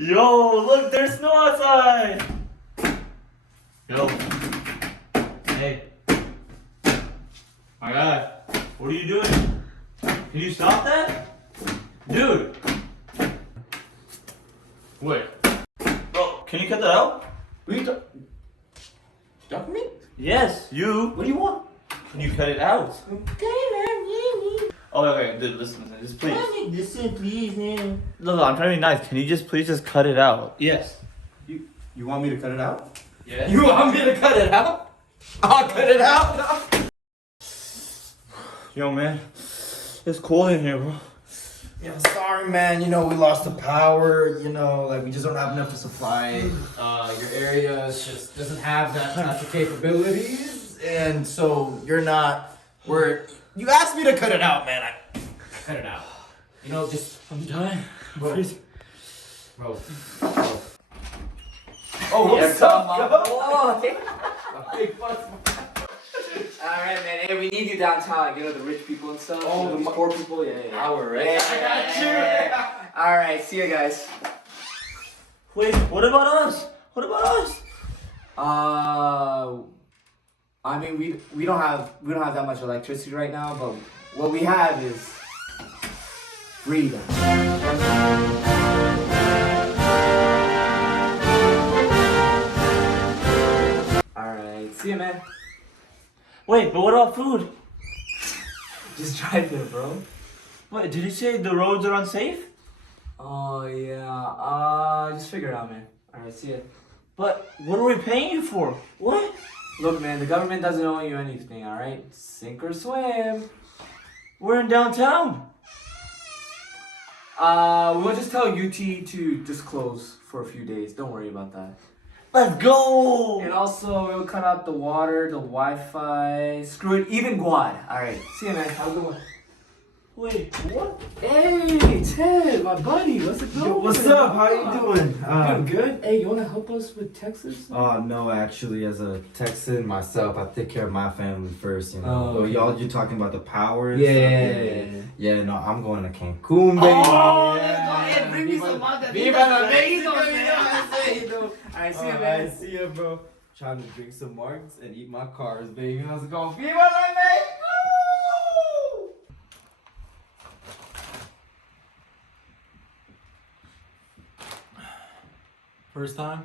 Yo, look, there's snow outside. Yo. Hey. My guy, what are you doing? Can you stop that? Dude. Wait. Bro, can you cut that out? What are you talking me? Yes, you. What do you want? Can you cut it out? Okay, man. Oh, okay, dude, listen, just please. Listen, please, man. Look, I'm trying to be nice. Can you just please just cut it out? Yes. You want me to cut it out? Yeah. You want me to cut it out? I'll cut it out. Yo, man, it's cold in here, bro. Yeah, sorry, man. You know, we lost the power. You know, like we just don't have enough to supply. Your area just doesn't have that type of capabilities, and so you're not. You asked me to cut it out, man. I cut it out. You know, just I'm dying. Bro. Freezing. bro. Oh, what's up, boy? Big fuss. Alright, man. Hey, we need you downtown. You know, the rich people and stuff. Oh, you know, the poor people. Yeah. Our right? Yeah, I got you. Alright, see you guys. Wait, what about us? What about us? I mean, we don't have that much electricity right now, but what we have is freedom. Alright, see you, man. Wait, but what about food? Just drive there, bro. Wait, did you say the roads are unsafe? Oh yeah. Just figure it out, man. Alright, see ya. But what are we paying you for? What? Look, man, the government doesn't owe you anything, alright? Sink or swim. We're in downtown. We'll just tell UT to just close for a few days. Don't worry about that. Let's go. And also, we'll cut out the water, the Wi-Fi. Screw it, even Guad. Alright, see ya, man. Have a good one. Wait, what? Hey, Ted, my buddy. What's it going? Yo, what's up? How you doing? Doing good. Hey, you wanna help us with Texas? No, actually, as a Texan myself, I take care of my family first, you know. Oh, But okay. you're talking about the power and Yeah. stuff? Yeah, no, I'm going to Cancun, baby. Oh, yeah. bring me some Viva Viva la la Mexico, Mexico, you know what I'm saying, though. Alright, see ya, Alright, man. see ya, bro. Trying to drink some marks and eat my cars, baby. Let's go. Viva la Mexico! First time?